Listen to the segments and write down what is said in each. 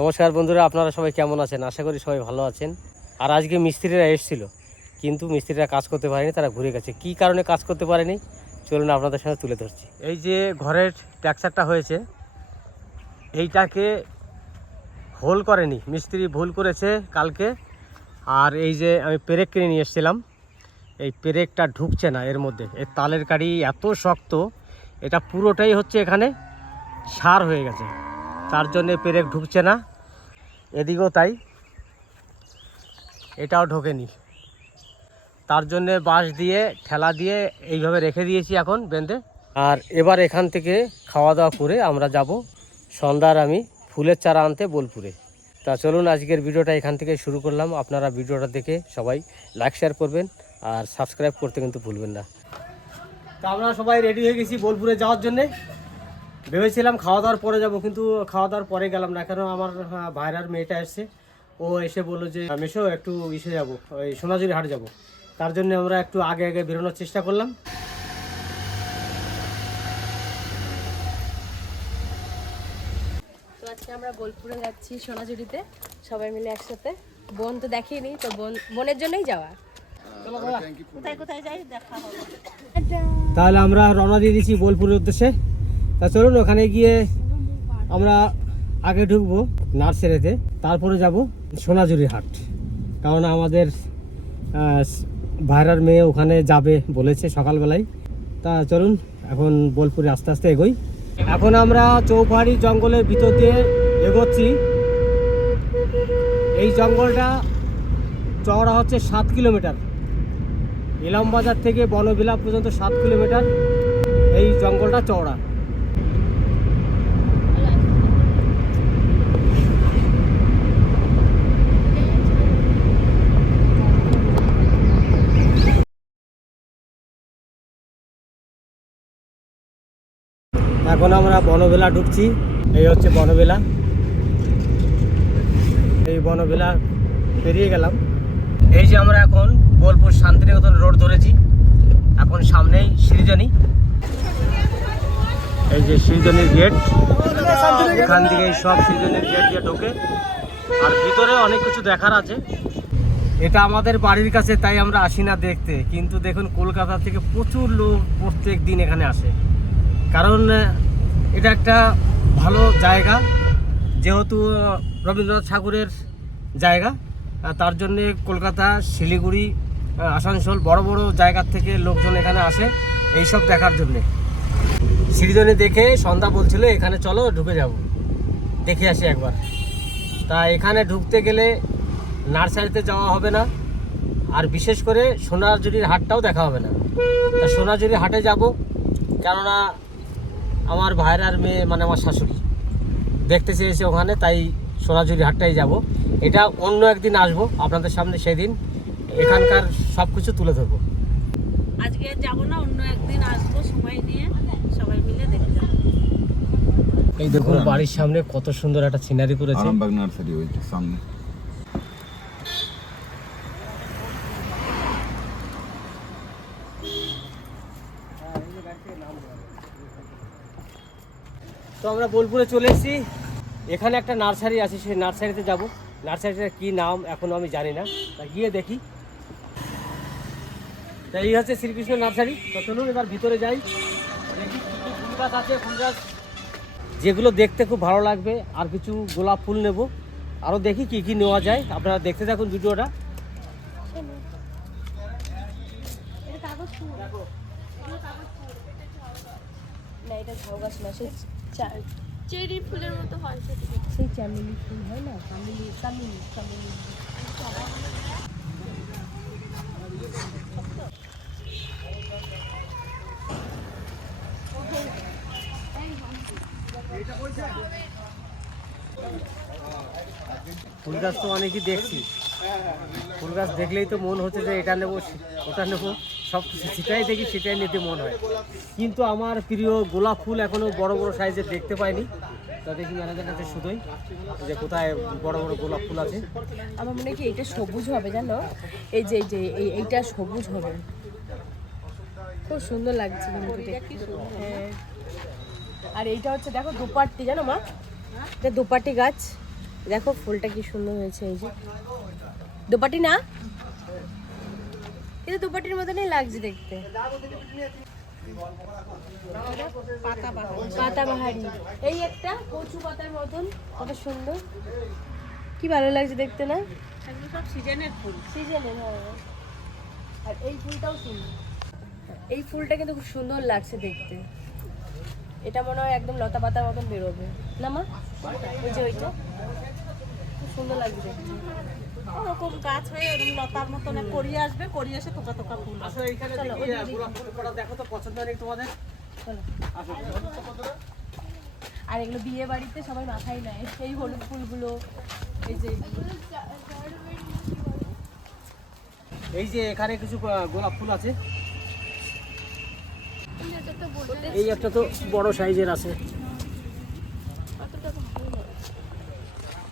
নমস্কার বন্ধুরা, আপনারা সবাই কেমন আছেন? আশা করি সবাই ভালো আছেন। আর আজকে মিস্ত্রিরা এসেছিল, কিন্তু মিস্ত্রিরা কাজ করতে পারেনি, তারা ঘুরে গেছে। কি কারণে কাজ করতে পারেনি? চলুন আপনাদের সঙ্গে তুলে ধরছি। এই যে ঘরের ট্যাক্সারটা হয়েছে, এইটাকে হোল করেনি। মিস্ত্রি ভুল করেছে কালকে। আর এই যে আমি পেরেক কিনে নিয়ে এসেছিলাম, এই পেরেকটা ঢুকছে না এর মধ্যে। এর তালের কাড়ি এত শক্ত, এটা পুরোটাই হচ্ছে এখানে সার হয়ে গেছে। তার জন্য পেরেক ঢুকছে না। এদিকেও তাই। এটাও ঢোকেনি। তার জন্যে বাঁশ দিয়ে, ঠেলা দিয়ে এইভাবে রেখে দিয়েছি এখন বেঁধে। আর এবার এখান থেকে খাওয়া দাওয়া করে আমরা যাব সন্ধ্যার আমি ফুলের চারা আনতে বোলপুরে। তা চলুন, আজকের ভিডিওটা এখান থেকে শুরু করলাম। আপনারা ভিডিওটা দেখে সবাই লাইক, শেয়ার করবেন আর সাবস্ক্রাইব করতে কিন্তু ভুলবেন না। তা আমরা সবাই রেডি হয়ে গেছি বোলপুরে যাওয়ার জন্যে। ভেবেছিলাম খাওয়া দাওয়ার পরে যাব কিন্তু খাওয়া দাওয়ার পরে গেলাম না। কেন আমার ভাইরার মেয়েটা এসছে। ও এসে বলল যে মেশো একটু ইসে যাব ওই সোনাঝুরি হাট যাব। তার জন্য আমরা একটু আগে আগে বেরোনোর চেষ্টা করলাম। তো আজকে আমরা বোলপুরে যাচ্ছি সোনাঝুরিতে সবাই মিলে একসাথে। বোন তো দেখিনি তো বোন বোনের জন্যই যাওয়া। কোথায় কোথায় যাই দেখা তাহলে আমরা রওনা দিয়ে দিয়েছি বোলপুরের উদ্দেশ্যে। তা চলুন, ওখানে গিয়ে আমরা আগে ঢুকবো নার্সারিতে, তারপরে যাব সোনাঝুরি হাট। কারণ আমাদের ভাইরার মেয়ে ওখানে যাবে বলেছে সকালবেলায়। তা চলুন, এখন বোলপুরে আস্তে আস্তে এগোই। এখন আমরা চৌপাহাড়ি জঙ্গলের ভিতর দিয়ে এগোচ্ছি। এই জঙ্গলটা চওড়া হচ্ছে সাত কিলোমিটার। ইলামবাজার থেকে বনবিলা পর্যন্ত সাত কিলোমিটার। এই জঙ্গলটা চওড়া। এখন আমরা বনবেলা ঢুকছি। এই হচ্ছে বনবেলা এই বনবেলা পেরিয়ে গেলাম। এই যে আমরা এখন বোলপুর শান্তিনিকেতন রোড ধরেছি। এখন সামনেই সৃজনী এই যে সৃজনীর গেট। এখান থেকে সব সৃজনীর গেট দিয়ে ঢোকে। আর ভিতরে অনেক কিছু দেখার আছে। এটা আমাদের বাড়ির কাছে, তাই আমরা আসি না দেখতে। কিন্তু দেখুন, কলকাতা থেকে প্রচুর লোক প্রত্যেক দিন এখানে আসে। কারণ এটা একটা ভালো জায়গা, যেহেতু রবীন্দ্রনাথ ঠাকুরের জায়গা তার জন্যে কলকাতা, শিলিগুড়ি আসানসোল বড় বড় জায়গার থেকে লোকজন এখানে আসে এইসব দেখার জন্যে। সিরিজনে দেখে সন্ধ্যা বলছিল, এখানে চলো, ঢুকে যাব। দেখে আসি একবার। তা এখানে ঢুকতে গেলে নার্সারিতে যাওয়া হবে না, আর বিশেষ করে সোনাঝুরির হাটটাও দেখা হবে না। তা সোনাঝুরির হাটে যাব, কেননা আমার ভাইয়ের আর মেয়ে মানে আমার শাশুড়ি। দেখতে চেয়েছে ওখানে তাই সোনাঝুরি হাটটাই যাব। এটা অন্য একদিন আসব আপনাদের সামনে সেদিন এখানকার সব কিছু তুলে ধরবো। আজকে যাব না অন্য একদিন আসব সময় নিয়ে সবাই মিলে দেখে যাব। এই দেখুন বাড়ির সামনে কত সুন্দর একটা সিনারি করেছে। আরামবাগ নার্সারি ওই যে সামনে। তো আমরা বোলপুরে চলে এসেছি। এখানে একটা নার্সারি আছে সেই নার্সারিতে যাব। নার্সারিটার কি নাম এখনও আমি জানি না। তা গিয়ে দেখি। তা এই হচ্ছে শ্রীকৃষ্ণ নার্সারি। তো চলুন এবার ভিতরে যাই। দেখি ফুল গাছ আছে ফুল গাছ। যেগুলো দেখতে খুব ভালো লাগবে। আর কিছু গোলাপ ফুল নেব। আরও দেখি কি কি নেওয়া যায়। আপনারা দেখতে থাকুন ভিডিওটা। না এটা ঝাউ গাছ না চেরি ফুলের মতো হয় সেই চামেলি ফুল হয় না? চামেলি চামেলি চামেলি। ফুল গাছ তো অনেকই দেখছি। ফুল গাছ দেখলেই তো মন হচ্ছে যে এটা নেব ওটা নেব। সব কিছু সেটাই দেখি সেটাই নিতে মন হয়। কিন্তু আমার প্রিয় গোলাপ ফুল এখনও বড় বড় সাইজের দেখতে পাইনি। তা দেখি ম্যানেজার কাছে শুধুই যে কোথায় বড় বড় গোলাপ ফুল আছে। আমার মনে কি এটা সবুজ হবে জানো? এই যে এই যে এই এইটা সবুজ হবে। খুব সুন্দর লাগছে হ্যাঁ। আর এইটা হচ্ছে দেখো দুপাট্টি জানো মা? এটা দুপাট্টি গাছ। দেখো ফুলটা কি সুন্দর হয়েছে এই যে। দুপাটি না? কিন্তু দুপাটির মতনই লাগছে দেখতে। পাতা বাহারি। এই একটা কচু পাতার মতন কত সুন্দর। কি ভালো লাগছে দেখতে না? সব সিজনের ফুল। সিজনের হ্যাঁ। আর এই ফুলটাও সুন্দর। এই ফুলটা কিন্তু খুব সুন্দর লাগছে দেখতে। এটা মনে হয় একদম লতা পাতার মতন বেরোবে। না মা? ওই যে ওইটা। খুব সুন্দর লাগছে দেখতে। ওরকম গাছ হয়ে এরকম লতার মতন করিয়ে আসবে করিয়ে এসে তোকা তোকা ফুল আসো এইখানে দেখি, তো পছন্দ নেই তোমাদের? আর এগুলো বিয়ে বাড়িতে সবাই মাথায় নেয় এই হলুদ ফুলগুলো এই যে এই যে এখানে কিছু গোলাপ ফুল আছে। এই একটা তো বড় সাইজের আছে।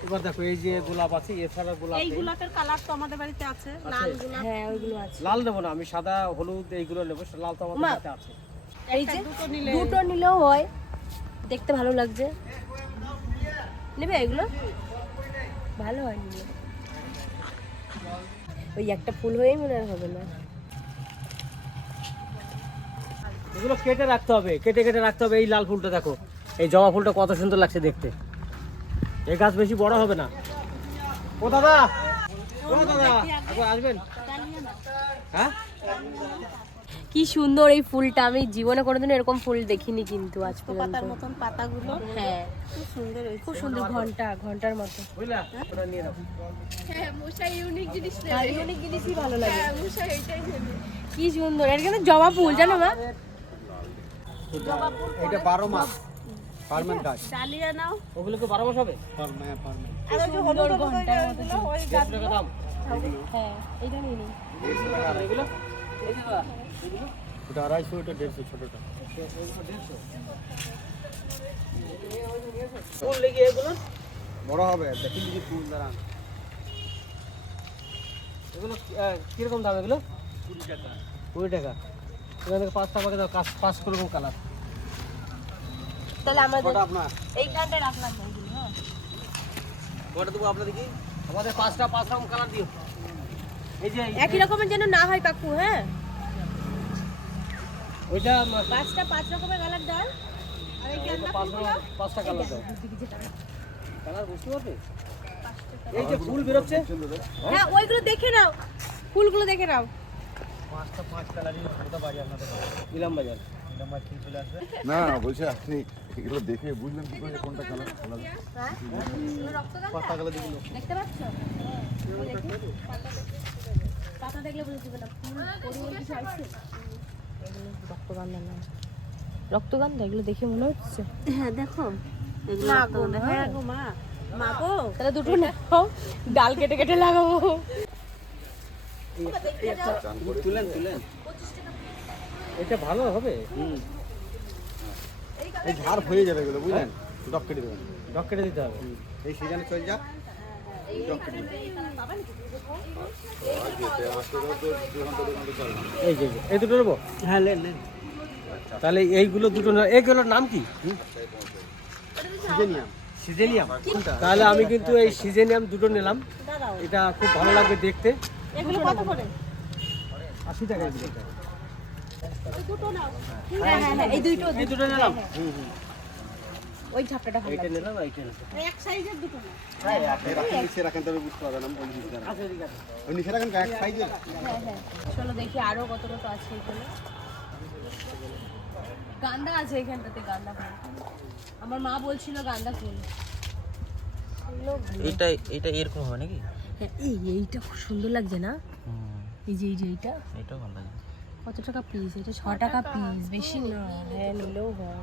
এবার দেখো এই যে গোলাপ আছে এছাড়া গোলাপ এই গোলাপের কালার তো আমাদের বাড়িতে আছে লাল গোলাপ। হ্যাঁ ওইগুলো আছে। লাল না আমি সাদা হলুদ এইগুলো নেব লাল তো আমাদের বাড়িতে আছে। এই যে দুটো নিলে দুটো নিলেও হয় দেখতে ভালো লাগছে। নেবে এগুলো? ভালো হয় নিলে। ওই একটা ফুল হয়েই মনে হবে না। এগুলো কেটে রাখতে হবে কেটে কেটে রাখতে হবে এই লাল ফুলটা দেখো। এই জবা ফুলটা কত সুন্দর লাগছে দেখতে। এই গাছ বেশি বড় হবে না। ও দাদা ও দাদা একবার আসবেন? হ্যাঁ? কি সুন্দর এই ফুলটা। আমি জীবনে কোনোদিন এরকম ফুল দেখিনি কিন্তু আজ পর্যন্ত পাতার মতন পাতাগুলো। হ্যাঁ। খুব সুন্দর খুব সুন্দর ঘণ্টা ঘণ্টার মতো। বুঝলা? ওটা নিয়ে নাও। আর অনেক জিনিসই ভালো লাগে। কি সুন্দর। কিন্তু জবা ফুল জানো মা? এটা বারো মাস। পারমেন্ট গাছ। ডালিয়া নাও। ওগুলো কি বারো মাস হবে? আর ওই যে হলুদ হলুদ হয়ে ওই গাছ দাম। হ্যাঁ এইটা নিয়ে নিই এগুলো এই যে দাদা, ওটা আড়াইশো ওটা দেড়শো ছোটটা। লেগে এগুলো। বড় হবে দেখি যদি ফুল দাঁড়ান। এগুলো কীরকম দাম এগুলো? কুড়ি টাকা। কুড়ি টাকা। এখান থেকে পাঁচটা আমাকে দাও কাজ পাঁচ রকম কালার। তাহলে আমাদের এইখানটা রাখলাম এগুলো, হ্যাঁ। ওটা দেবো আপনাদের কি আমাদের পাঁচটা পাঁচ রকম কালার দিও। এই যে একই রকমের যেন না হয় কাকু হ্যাঁ। ওইটা পাঁচটা পাঁচ রকমের কালার দাও। ওইটা পাঁচ রকম- পাঁচটা কালার দাও। কালার বুঝতে পারবে? এই যে ফুল বেরোচ্ছে? হ্যাঁ ওইগুলো দেখে নাও। ফুলগুলো দেখে নাও। পাঁচটা পাঁচ কালারই বাজার না বলছি আপনি এগুলো দেখে বুঝলেন কি করে কোনটা কালার কালার পাঁচটা কালার দিগুলো দেখতে পাচ্ছ? পাতা দেখলে বুঝতে ফুল কিছু আছে? এগুলো রক্তগন্ধা না রক্তগন্ধা এগুলো দেখে মনে হচ্ছে? হ্যাঁ দেখো। না গো, হ্যাঁ গো মা। মা গো। তাহলে দুটো নাও। ডাল কেটে কেটে লাগাবো। তুলেন তুলেন। এটা ভালো হবে? এই ঝাড় হয়ে যাবে এগুলো বুঝলেন? ডক কেটে দেবেন। ডক কেটে দিতে হবে। এই সিজনে চল কেটে এই যে এই দুটো নেব? হ্যাঁ নেন নেন। তাহলে এইগুলো দুটো না এইগুলোর নাম কি? সিজনিয়াম। সিজেনিয়াম। তাহলে আমি কিন্তু এই সিজেনিয়াম দুটো নিলাম। এটা খুব ভালো লাগবে দেখতে। এগুলো কত করে? আশি টাকা। এগুলো। দুটো নাও। হ্যাঁ হ্যাঁ হ্যাঁ এই দুটো নিলাম ওই ঝাপটাটা ভালো এইটা নিলাম এইটা নিলাম এক সাইজের দুটো নাও। হ্যাঁ রাখেন নিচে রাখেন তবে বুঝতে পারবেন না ওই নিচে আচ্ছা ঠিক আছে। ওই নিচে রাখেন এক সাইজের? হ্যাঁ হ্যাঁ। চলো দেখি আরও কত কত আছে এখানে। গান্দা আছে এখানটাতে গান্দা ফুল আমার মা বলছিল গান্দা ফুল। এটা এটা এরকম হবে নাকি? হ্যাঁ এই এইটা খুব সুন্দর লাগছে না? এই যে এই যে এইটা। এটাও ভালো লাগে কত টাকা পিস এটা ছ টাকা পিস বেশি না। হ্যাঁ নিলেও হয়।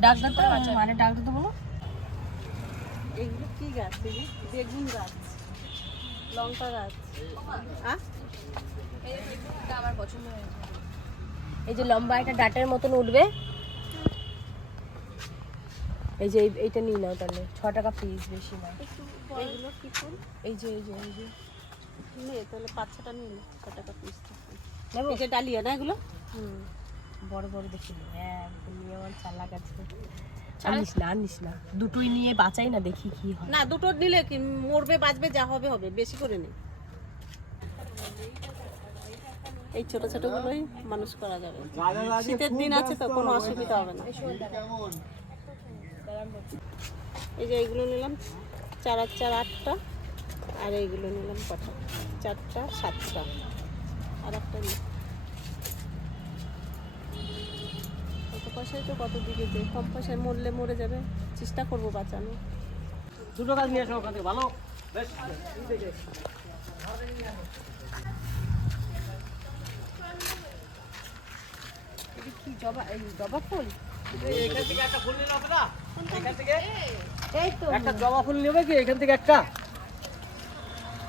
ডাক্তার তো মানে ডাক্তার তো বলো। এগুলো কি গাছ? বেগুন গাছ। লঙ্কা গাছ। আমার পছন্দ হয়েছে। এই যে লম্বা একটা ডাটের মতন উঠবে। এই যে এই- এইটা নিয়ে নাও তাহলে। ছ টাকা পিস বেশি না। এই যে এই যে এই যে। নে তাহলে পাঁচ ছটা নিন ছ টাকা পিস যে ডালিয়া না এগুলো? হুম। বড় বড় দেখি হ্যাঁ নিয়ে আমার চালাক আছে। আনিস না আনিস না। দুটোই নিয়ে বাঁচাই না দেখি কি হয়। না দুটো নিলে কি মরবে বাঁচবে যা হবে হবে বেশি করে নেই। এই ছোট ছোট গুলোই মানুষ করা যাবে। শীতের দিন আছে তো কোনো অসুবিধা হবে না। এই যে এইগুলো নিলাম। চার আর চার আটটা। আর এইগুলো নিলাম কটা? চারটা সাতটা। আর একটা নিই কত পয়সায় তো কত দিকে যে কম পয়সায় মরলে মরে যাবে। চেষ্টা করব বাঁচানো। দুটো গাছ নিয়ে আসো ওখান থেকে ভালো? বেশ। এটা কি জবা এই জবা ফুল? এখান থেকে একটা ফুল নিলে না? এখান থেকে এই তো। একটা জবা ফুল নেবে কি? এখান থেকে একটা।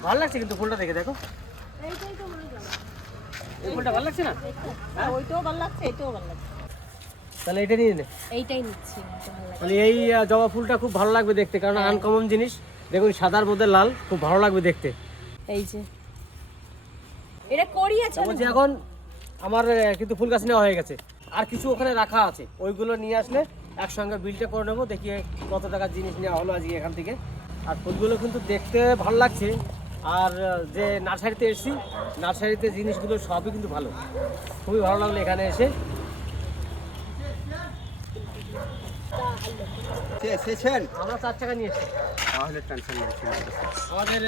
ভালো লাগছে কিন্তু ফুলটা দেখে দেখো। এইটাই তো এই ফুলটা ভালো লাগছে না? হ্যাঁ ওইটাও ভালো লাগছে এইটাও ভালো লাগছে। তাহলে এটা নিয়ে নে। এইটাই নিচ্ছি তাহলে এই জবা ফুলটা খুব ভালো লাগবে দেখতে কারণ আনকমন জিনিস। দেখুন সাদার মধ্যে লাল খুব ভালো লাগবে দেখতে। এই যে। এটা বলছি এখন আমার কিন্তু ফুল গাছ নেওয়া হয়ে গেছে। আর কিছু ওখানে রাখা আছে। ওইগুলো নিয়ে আসলে একসঙ্গে বিলটা করে নেব দেখি কত টাকার জিনিস নেওয়া হলো আজকে এখান থেকে। আর ফুলগুলো কিন্তু দেখতে ভালো লাগছে। আর যে নার্সারিতে এসেছি নার্সারিতে জিনিসগুলো সবই কিন্তু ভালো। খুবই ভালো লাগল এখানে এসে। আমরা চার টাকা নিয়ে এসেছি। তাহলে টেনশন নেই আমাদের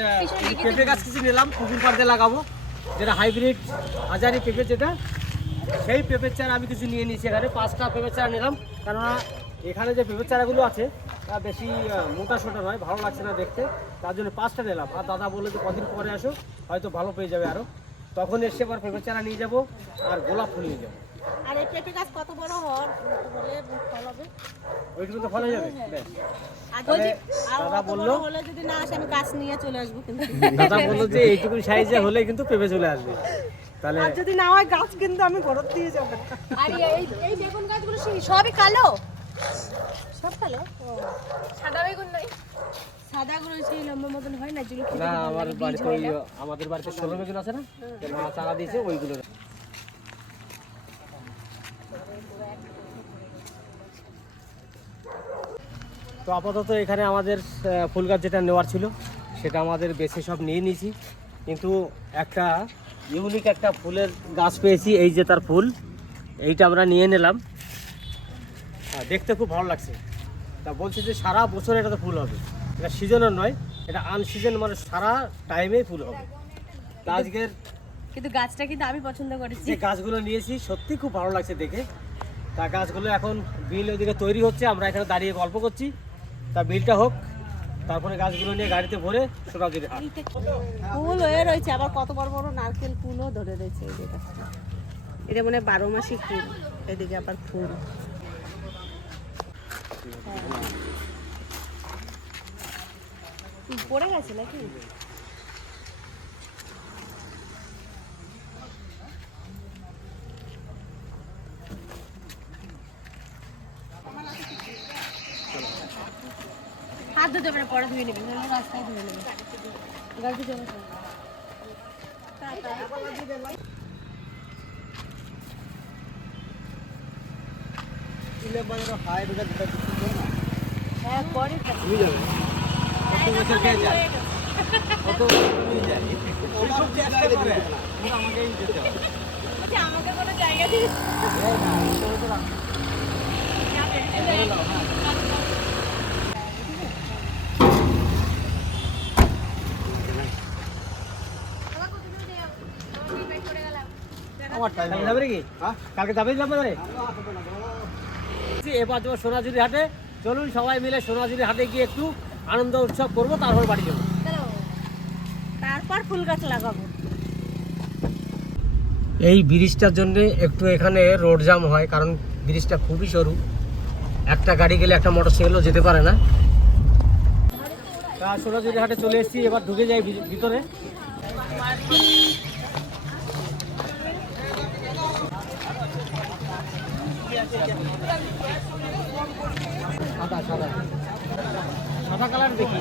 পেঁপে গাছ কিছু নিলাম পুকুর পাড়তে লাগাবো। যেটা হাইব্রিড হাজারি পেঁপে যেটা সেই পেঁপের চারা আমি কিছু নিয়ে নিয়েছি এখানে। পাঁচটা পেঁপের চারা নিলাম। কেননা এখানে যে পেঁপের চারাগুলো আছে বেশি মোটা সোটা নয় ভালো লাগছে না দেখতে। তার জন্য পাঁচটা নিলাম আর দাদা বলল যে কদিন পরে আসো হয়তো ভালো পেয়ে যাবে আরও তখন এসে আবার পেঁপের চারা নিয়ে যাব আর গোলাপ ফুল নিয়ে যাব। আর এই পেঁপে গাছ কত বড় হওয়ার হলে ফল হবে ওইটুকু তো ফলে যাবে? আর দাদা বলল হলে যদি না আসে আমি গাছ নিয়ে চলে আসব কিন্তু। দাদা বলল যে এইটুকু সাইজে হলে কিন্তু পেঁপে চলে আসবে। তাহলে যদি না হয় গাছ কিন্তু আমি ঘরত দিয়ে যাব। আর এই এই বেগুন গাছগুলো সেই সবই কালো? সব কালো সাদা বেগুন নয় সাদা গুলো সেই লম্বা মতন হয় না যেগুলো না আমার বাড়িতে ওই আমাদের বাড়িতে ষোলো বেগুন আছে না? মা চারা দিয়েছে ওইগুলো তো আপাতত এখানে আমাদের ফুল গাছ যেটা নেওয়ার ছিল সেটা আমাদের বেছে সব নিয়ে নিয়েছি। কিন্তু একটা ইউনিক একটা ফুলের গাছ পেয়েছি এই যে তার ফুল এইটা আমরা নিয়ে নিলাম। হ্যাঁ, দেখতে খুব ভালো লাগছে। তা বলছে যে সারা বছর এটাতে ফুল হবে। এটা সিজনের নয় এটা আনসিজন মানে সারা টাইমে ফুল হবে। তা আজকের কিন্তু গাছটা কিন্তু আমি পছন্দ করেছি। যে গাছগুলো নিয়েছি সত্যি খুব ভালো লাগছে দেখে। তা গাছগুলো এখন বিল ওদিকে তৈরি হচ্ছে আমরা এখানে দাঁড়িয়ে গল্প করছি। তা বিলটা হোক তারপরে গাছগুলো নিয়ে গাড়িতে ভরে সোনাঝুরি হাট ফুল হয়ে রয়েছে? আবার কত বড় বড় নারকেল ফুলও ধরে রয়েছে এই যে গাছটা এটা মানে বারো মাসি ফুল এদিকে আবার ফুল। পড়ে গেছে নাকি? হাত ধুতে পারে, পরে ধুয়ে নেবে, নাহলে রাস্তায় ধুয়ে নেবে। গাড়িতে জমা থাকবে। হ্যাঁ পরে কত বছর খেয়ে যায় কত বছর নিয়ে যায় ওইসব চেষ্টা করে কিন্তু আমাকেই যেতে হবে আচ্ছা, আমাকে কোনো জায়গা দিয়ে আমার টাইম কালকে যাবে নাকি? হ্যাঁ? কালকে যাবে বাজারে? এবার যাব সোনাঝুরি হাটে। চলুন সবাই মিলে সোনাঝুরি হাটে গিয়ে একটু আনন্দ উৎসব করব তারপর বাড়ি যাব। তারপর ফুল গাছ লাগাবো। এই ব্রিজটার জন্য একটু এখানে রোড জাম হয় কারণ ব্রিজটা খুবই সরু। একটা গাড়ি গেলে একটা মোটর সাইকেলও যেতে পারে না। তা সোনাঝুরি হাটে চলে এসেছি এবার ঢুকে যাই ভিতরে। সাদা সাদা। সাদা কালার দেখি।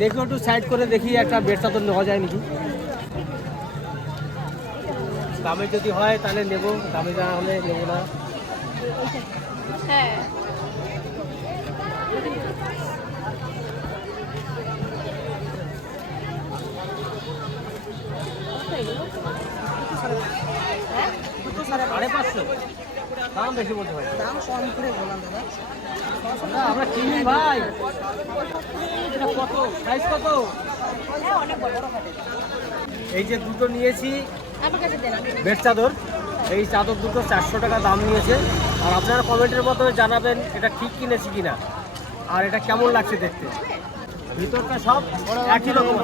দেখো একটু সাইড করে দেখি একটা বেড চাদর নেওয়া যায় নাকি? দামে যদি হয় তাহলে নেব দামে না হলে নেব না। হ্যাঁ। সাড়ে পাঁচশো। দাম বেশি বলতে পারি দাম কম করে বললাম দাদা। আমরা চিনি ভাই। কত? সাইজ কত? এই যে দুটো নিয়েছি। বেড চাদর। এই চাদর দুটো চারশো টাকা দাম নিয়েছে। আর আপনারা কমেন্টের মাধ্যমে জানাবেন এটা ঠিক কিনেছি কিনা। আর এটা কেমন লাগছে দেখতে? ভিতরটা সব একই রকম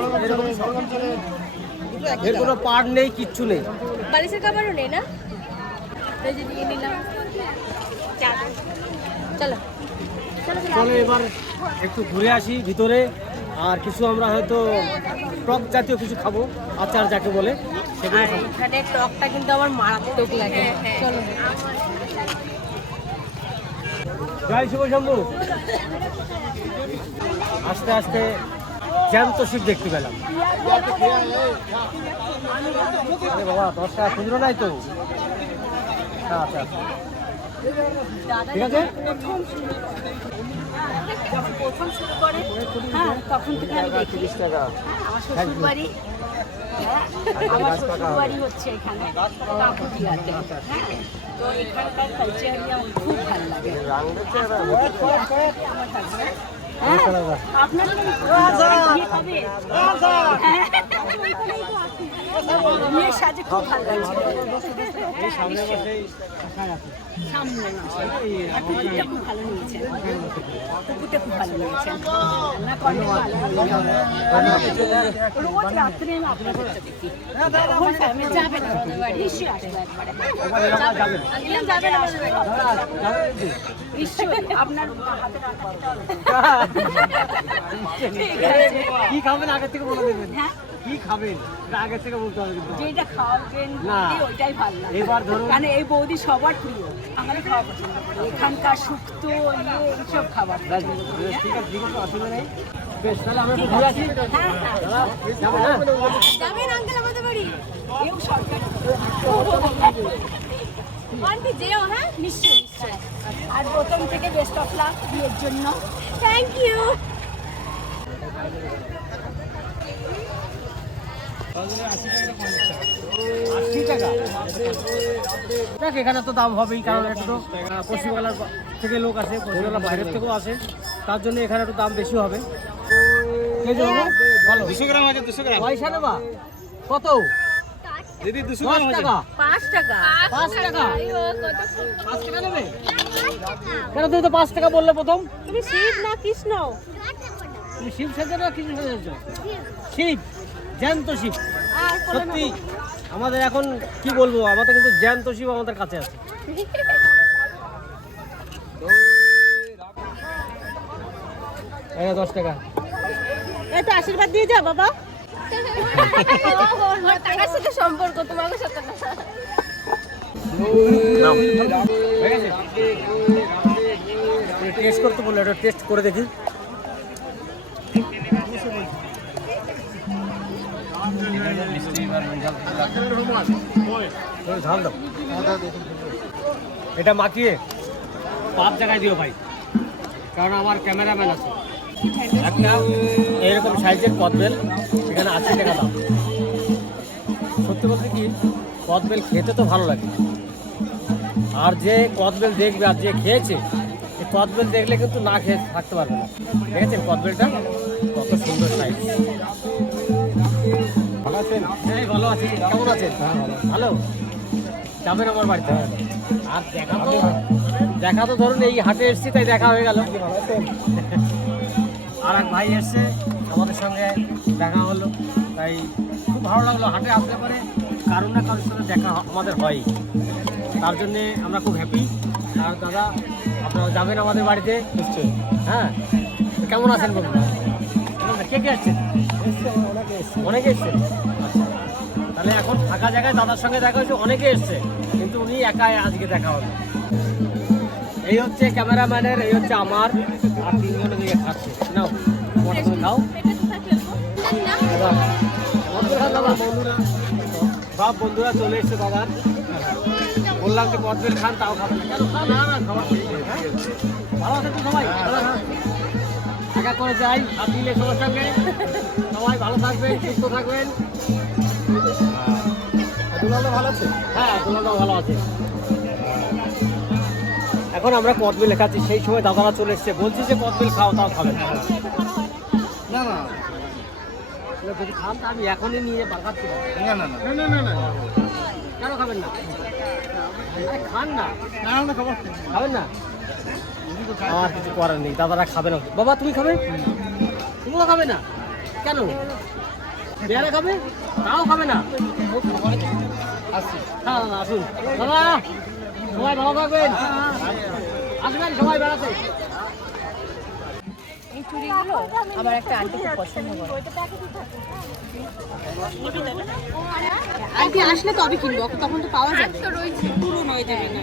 এর কোনো পার্ট নেই কিচ্ছু নেই। বালিশের কাপড়ও নেই না? এই যে নিয়ে নিলাম। চলো। চলো। চলো চলো এবার একটু ঘুরে আসি ভিতরে। আর কিছু আমরা হয়তো টক জাতীয় কিছু খাব আচার যাকে বলে আর এখানে টকটা কিন্তু আমার মারাত্মক লাগে। চলো। জয় শুভ শম্ভু। আস্তে আস্তে জ্যান্ত শিব দেখতে পেলাম। আরে বাবা দশ টাকা খুচরো নাই তো। আচ্ছা আচ্ছা। ঠিক আছে? যখন প্রথম শুরু করে হ্যাঁ তখন থেকে আমি দেখি। আমার শ্বশুর বাড়ি হ্যাঁ, আমার শ্বশুর বাড়ি হচ্ছে এখানে কাকুটিয়াতে হ্যাঁ তো এখানকার কালচার আমার খুব ভালো লাগে। আমার husband, হ্যাঁ, আপনার কবে? সাজে খুব ভালো লাগছে। সামনে খুব ভালো খুব ভালো। রোজ রাত্রে আমি দেখি। তখন নিশ্চয়ই আসব একবারে। নিশ্চয়ই আপনার হাতে কি খাবেন? আগে থেকে বলে দেবেন। হ্যাঁ? কি খাবেন? এটা আগে থেকে বলতে হবে কিন্তু। যেটা খাওয়াবেন না। ওইটাই ভালো লাগে। এবার ধরুন- কারণ এই বৌদি সবার প্রিয়। আমরা খাওয়া পছন্দ। এখানকার শুক্তো ইয়ে এইসব খাবার ঠিক আছে ঠিক আছে অসুবিধা নেই। বেশ তাহলে আমরা ঘুরে আসি। হ্যাঁ হ্যাঁ। হ্যাঁ? যাবেন আঙ্কেল আমাদের বাড়ি? এও সরকার। আন্টি যেও হ্যাঁ? নিশ্চয়ই নিশ্চয়ই। আর প্রথম থেকে বেস্ট অফ লাক বিয়ের জন্য। থ্যাংক ইউ দেখ এখানে তো দাম হবেই কারণ একটু তো পশ্চিমবাংলার থেকে লোক আসে পশ্চিমবাংলার বাইরের থেকেও আসে। তার জন্য এখানে একটু দাম বেশি হবে। কেজি দুশো গ্রাম আছে দুশো গ্রাম। পয়সা নেবা। কত? দিদি দুশো টাকা। পাঁচ টাকা। পাঁচ টাকা? পাঁচ টাকা নেবে? কেন তুমি তো পাঁচ টাকা বললে প্রথম? তুমি শিব না কৃষ্ণ? তুমি শিব সেজে না কিছু সেজেছ? শিব? জ্যান্ত শিব। সত্যি আমাদের এখন কি বলব আমাদের কিন্তু জ্যান্ত শিব আমাদের কাছে আছে। দশ টাকা। একটু আশীর্বাদ দিয়ে যা বাবা। টাকার সাথে সম্পর্ক তোমার সাথে টেস্ট করতে বলল এটা টেস্ট করে দেখি। এটা মাখিয়ে পাঁচ জায়গায় দিও ভাই। কারণ আমার ক্যামেরাম্যান আছে। একটা এরকম সাইজের কদবেল এখানে আশি টাকা দাম। সত্যি বলতে কি কদবেল খেতে তো ভালো লাগে। আর যে কদবেল দেখবে আর যে খেয়েছে সে কদবেল দেখলে কিন্তু না খেয়ে থাকতে পারবে না। দেখেছেন কদবেলটা কত সুন্দর সাইজ ভালো আছেন? হ্যাঁ ভালো আছি। কেমন আছেন? ভালো যাবেন আমার বাড়িতে। আর দেখা তো দেখা তো ধরুন এই হাটে এসেছি তাই দেখা হয়ে গেল। আর এক ভাই এসছে আমাদের সঙ্গে দেখা হলো। তাই খুব ভালো লাগল হাটে আসলে পরে। কারোর না কারোর সঙ্গে দেখা আমাদের হয়। তার জন্যে আমরা খুব হ্যাপি আর দাদা আপনারা যাবেন আমাদের বাড়িতে? নিশ্চয়ই। হ্যাঁ। কেমন আছেন কেমন- কে কে আসছেন? অনেকে এসছেন আচ্ছা। তাহলে এখন ফাঁকা জায়গায় দাদার সঙ্গে দেখা হয়েছে, অনেকে এসছে, কিন্তু উনি একাই আজকে দেখা হলো। এই হচ্ছে ক্যামেরাম্যানের, এই হচ্ছে আমার, আর তিনজনে দিকে খাচ্ছে। নাও খাও সব বন্ধুরা চলে এসছে দাদার বললাম যে কদবেল খান, তাও খাবেন না। খাবার হ্যাঁ? ভালো আছে তো সবাই? একা করে যাই। মিলে সবার সঙ্গে সবাই ভালো থাকবেন সুস্থ থাকবেন। ভালো আছে? হ্যাঁ ভালো আছে। এখন আমরা কদবেল লেখাচ্ছি সেই সময় দাদারা চলে এসছে। বলছি যে কদবেল খাও তাও খাবেন না। না যদি খান তা আমি এখনই নিয়ে বাগাচ্ছি না না না। না না না কেন খাবেন না? খান না। না খাবেন না? আর কিছু করার নেই দাদারা খাবে না। বাবা তুমি খাবে? তুমিও খাবে না? কেন? পেয়ারা খাবে? তাও খাবে না? হ্যাঁ দাদা আসুন। দাদা সবাই ভালো থাকবেন। আসবেন সবাই বেড়াতে। এই চুড়িগুলো আমার একটা আন্টি খুব পছন্দ করে। আন্টি আসলে তবে কিনবো তখন তো পাওয়া যাবে। পুরনো হয়ে যাবে না।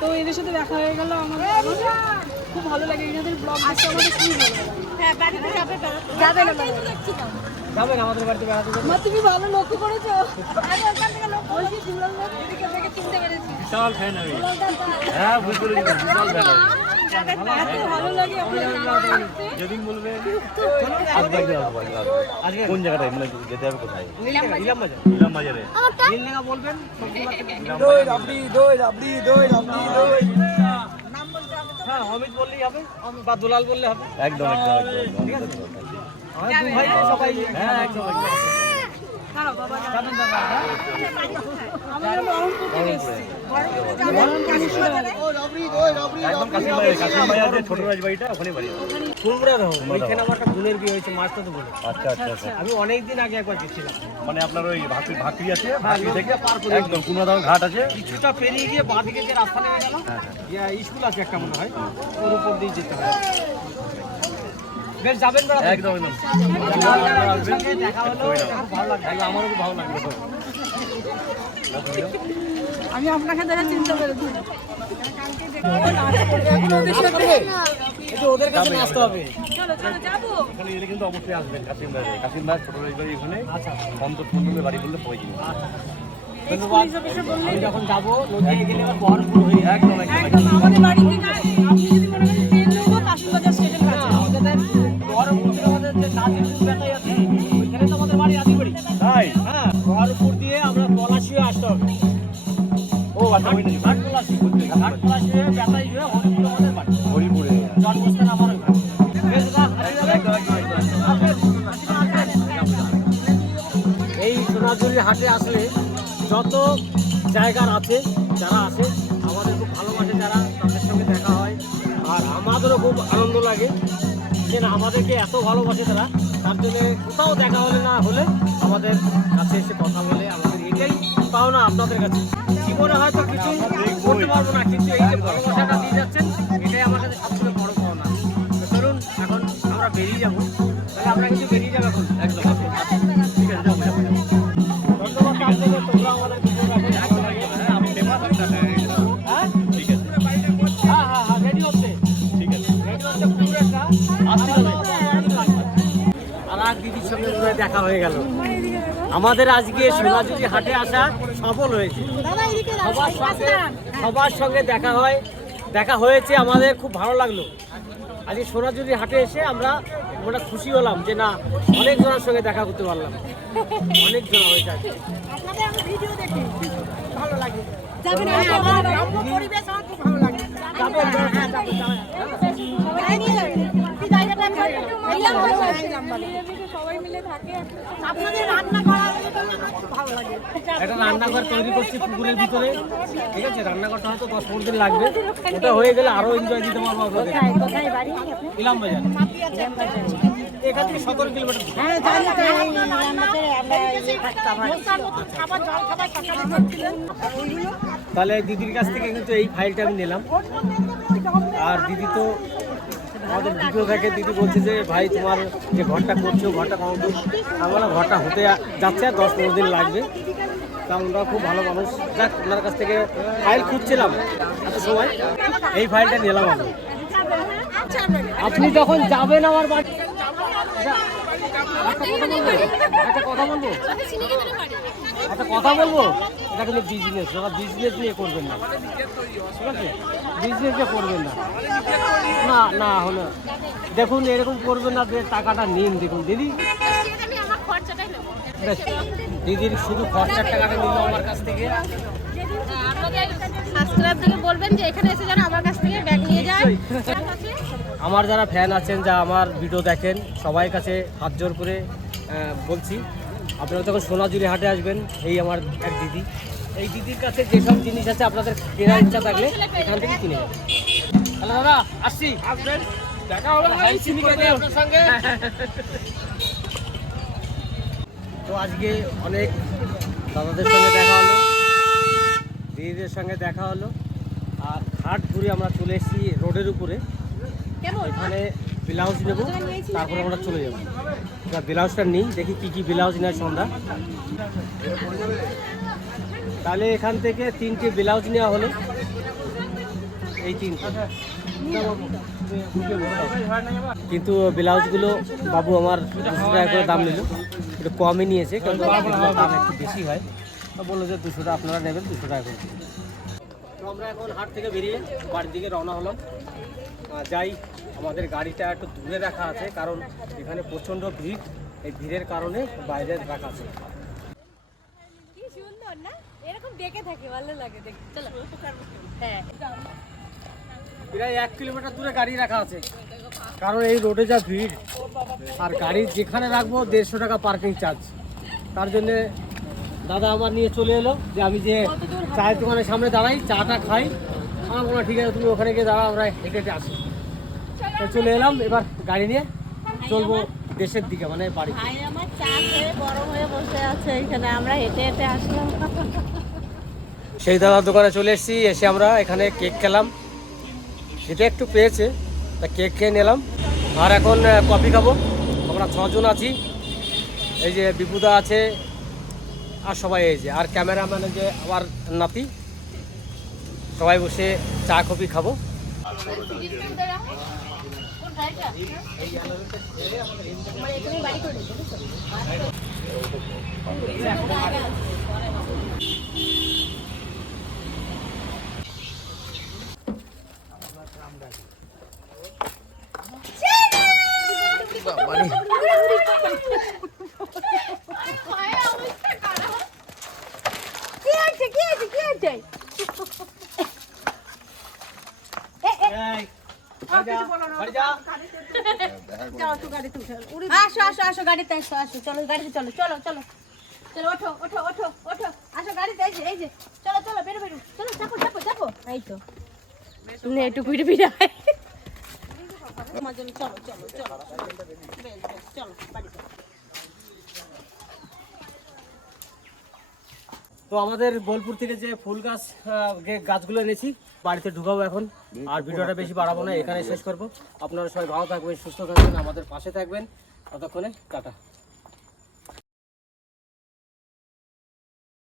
তো এদের সাথে দেখা হয়ে গেল আমার খুব ভালো লাগে এনাদের ব্লগ দেখতে আমাদের খুবই ভালো লাগে। হ্যাঁ বাড়িতে যাবে যাবে না যাবেন আমাদের বাড়িতে বেড়াতে তুমি ভালো লক্ষ্য করেছ? আমি ওখান থেকে লক্ষ্য করেছি দুলাল লোক চিনতে পেরেছি। বিশাল ফ্যান আমি। হ্যাঁ বুঝতে পেরেছি বিশাল ব্যাপার যেদিন বলবে কোন জায়গাটায়? মানে যেতে হবে কোথায়? ইলাম বাজার ইলাম বাজারে নীল লেখা বলবেন দই রাবড়ি দই রাবড়ি দই রাবড়ি দই। হ্যাঁ অমিত বললেই হবে বা দুলাল বললে হবে। একদম ঠিক আছে? সবাই হ্যাঁ একদম একদম। আমি অনেক দিন আগে একবার গেছিলাম মানে আপনার ওই ভাকরি ভাকরি আছে ভাকরি থেকে একদম কুমড়াদাম ঘাট আছে। কিছুটা পেরিয়ে গিয়ে বাঁদিকে যে রাস্তা নেমে গেল ইয়া, স্কুল আছে একটা মনে হয় ওর উপর দিয়ে যেতে হবে। বেশ যাবেন বেড়াতে একদম একদম। দেখা হলো ভালো লাগল আমারও ভালো লাগল আমি আপনাকে দেখা চিন্তা করেছি ওদের কাছে আসতে হবে এখানে এলে কিন্তু অবশ্যই আসবেন কাশিম বাজারে কাশিম বাজার ছোট আচ্ছা সন্তোষ মন্ডলের বাড়ি বললে পড়ে যাবে ধন্যবাদ আমি যখন যাব নদীতে গেলে আবার বহরমপুর হয়ে একদম একদম তাই? হ্যাঁ দিয়ে আমরা পলাশিও আসতে হবে। ও আচ্ছা ঘাট পলাশি ঘাট পলাশি হয়ে বেতাই হয়ে হরিপুর আমাদের বাড়ি। হরিপুরে। জন্মস্থান আমার ওইখানে বেশ দাদা, একদম একদম একদম। এই সোনাঝুরি হাটে আসলে যত জায়গার আছে যারা আছে আমাদের খুব ভালোবাসে যারা তাদের সঙ্গে দেখা হয়। আর আমাদেরও খুব আনন্দ লাগে। যে আমাদেরকে এত ভালোবাসে তারা, তার জন্য কোথাও দেখা হলে না হলে আমাদের কাছে এসে কথা বলে আমাদের এটাই পাওনা আপনাদের কাছে। জীবনে হয়তো কিছু করতে পারব না, কিন্তু এই যে ভালোবাসাটা দিয়ে যাচ্ছেন, এটাই আমার কাছে সবথেকে বড় পাওনা। ধরুন এখন আমরা বেরিয়ে যাব। তাহলে আমরা কিন্তু বেরিয়ে যাব এখন। একদম। সঙ্গে দেখা হয়ে গেল। আমাদের আজকে সোনাঝুরি হাটে আসা সফল হয়েছে। সবার সঙ্গে সবার সঙ্গে দেখা হয়। দেখা হয়েছে আমাদের খুব ভালো লাগল। আজকে সোনাঝুরি হাটে এসে আমরা আমরা খুশি হলাম যে না অনেক জনের সঙ্গে দেখা করতে পারলাম। অনেক জন হয়েছে আজকে আপনাদের আমি ভিডিও দেখি। ভালো লাগে। পরিবেশ আমার খুব ভালো লাগে। যাবেন, একটা রান্নাঘর তৈরি করছি পুকুরের ভিতরে। ঠিক আছে রান্নাঘরটা হয়তো দশ পনেরো দিন লাগবে। ওটা হয়ে গেলে আরও এনজয় দিতে পারব আপনাদের। ইলাম বাজার এখান থেকে সতেরো কিলোমিটার দূর। হ্যাঁ তাহলে দিদির কাছ থেকে কিন্তু এই ফাইলটা আমি নিলাম। আর দিদি তো আমাদের ভিডিও থেকে দিদি বলছে যে ভাই তোমার যে ঘরটা করছ ঘরটা কমপ্লিট আমরা ঘরটা হতে যাচ্ছে আর দশ পনেরো দিন লাগবে। তা আমরা খুব ভালো মানুষ। যাক ওনার কাছ থেকে ফাইল খুঁজছিলাম। এত সময় এই ফাইলটা নিলাম আমি আপনি যখন যাবেন আমার বাড়ি একটা কথা বলব? এটা কিন্তু বিজনেস ওরা বিজনেস নিয়ে করবেন না। ঠিক আছে? বিজনেস করবেন না। না না, হলো দেখুন, এরকম করবেন না যে টাকাটা নিন, দেখুন। দিদি? দিদির শুধু খরচার টাকাটা নিল আমার কাছ থেকে। থেকে বলবেন যে এখানে এসে যেন আমার কাছ থেকে আমার যারা ফ্যান আছেন যা আমার ভিডিও দেখেন সবাই কাছে হাত জোর করে বলছি। আপনারা তখন সোনাঝুরি হাটে আসবেন এই আমার এক দিদি। এই দিদির কাছে যেসব জিনিস আছে আপনাদের কেনার ইচ্ছা থাকলে এখান থেকে কিনে যাবেন হ্যালো দাদা আসছি। আসবেন। দেখা হবে আপনার সঙ্গে। তো আজকে অনেক দাদাদের সঙ্গে দেখা হলো দিদিদের সঙ্গে দেখা হলো আর হাট ঘুরে আমরা চলে এসেছি রোডের উপরে। এখানে ব্লাউজ নেব তারপরে আমরা চলে যাব। এবার ব্লাউজটা নিই দেখি কি কি ব্লাউজ নেয় সন্ধ্যা। তাহলে এখান থেকে তিনটে ব্লাউজ নেওয়া হলো। এই তিনটে। কিন্তু ব্লাউজগুলো বাবু আমার দুশো টাকা করে দাম নিল। একটু কমই নিয়েছে কারণ এগুলোর দাম একটু বেশি হয়। তো বলল যে দুশো টাকা আপনারা নেবেন দুশো টাকা করে। তো আমরা এখন হাট থেকে বেরিয়ে বাড়ির দিকে রওনা হলাম। যাই আমাদের গাড়িটা একটু দূরে রাখা আছে কারণ এখানে প্রচণ্ড ভিড়। এই ভিড়ের কারণে বাইরে রাখা আছে। কি সুন্দর না? এরকম ডেকে থাকে ভালো লাগে দেখতে। চলো। হ্যাঁ। প্রায় এক কিলোমিটার দূরে গাড়ি রাখা আছে কারণ এই রোডে যা ভিড় আর গাড়ি যেখানে রাখব দেড়শো টাকা পার্কিং চার্জ। তার জন্যে দাদা আমার নিয়ে চলে এলো যে আমি যে চায়ের দোকানের সামনে দাঁড়াই চাটা খাই। আমার মনে ঠিক আছে তুমি ওখানে গিয়ে দাঁড়া আমরা হেঁটে হেঁটে আসি। চলে এলাম এবার গাড়ি নিয়ে চলবো দেশের দিকে মানে বাড়ি আমার চা খেয়ে বড় হয়ে বসে আছে এখানে আমরা হেঁটে হেঁটে আসলাম। সেই দাদার দোকানে চলে এসেছি এসে আমরা এখানে কেক খেলাম। যেটা একটু পেয়েছে তা কেক খেয়ে নিলাম। আর এখন কফি খাব। আমরা ছজন আছি। এই যে বিপুদা আছে আর সবাই এই যে, আর ক্যামেরাম্যান যে আমার নাতি, সবাই বসে চা, কফি খাব। কি আছে কি আছে কি আছে আসো। আসো আসো গাড়িতে আসো আসো চলো গাড়িতে চলো চলো চলো চলো। ওঠো ওঠো ওঠো ওঠো। আসো গাড়িতে এই যে এই যে। চলো চলো বেরো বেরো। চলো চাপো চাপো চাপো। এই তো। নে একটু পিড়ে পিড়ে আয়। চলো চলো চলো। তো আমাদের বোলপুর থেকে যে ফুল গাছ গাছগুলো এনেছি বাড়িতে ঢুকাবো এখন। আর ভিডিওটা বেশি বাড়াবো না এখানে শেষ করব। আপনারা সবাই ভালো থাকবেন, সুস্থ থাকবেন, আমাদের পাশে থাকবেন। ততক্ষণে টাটা।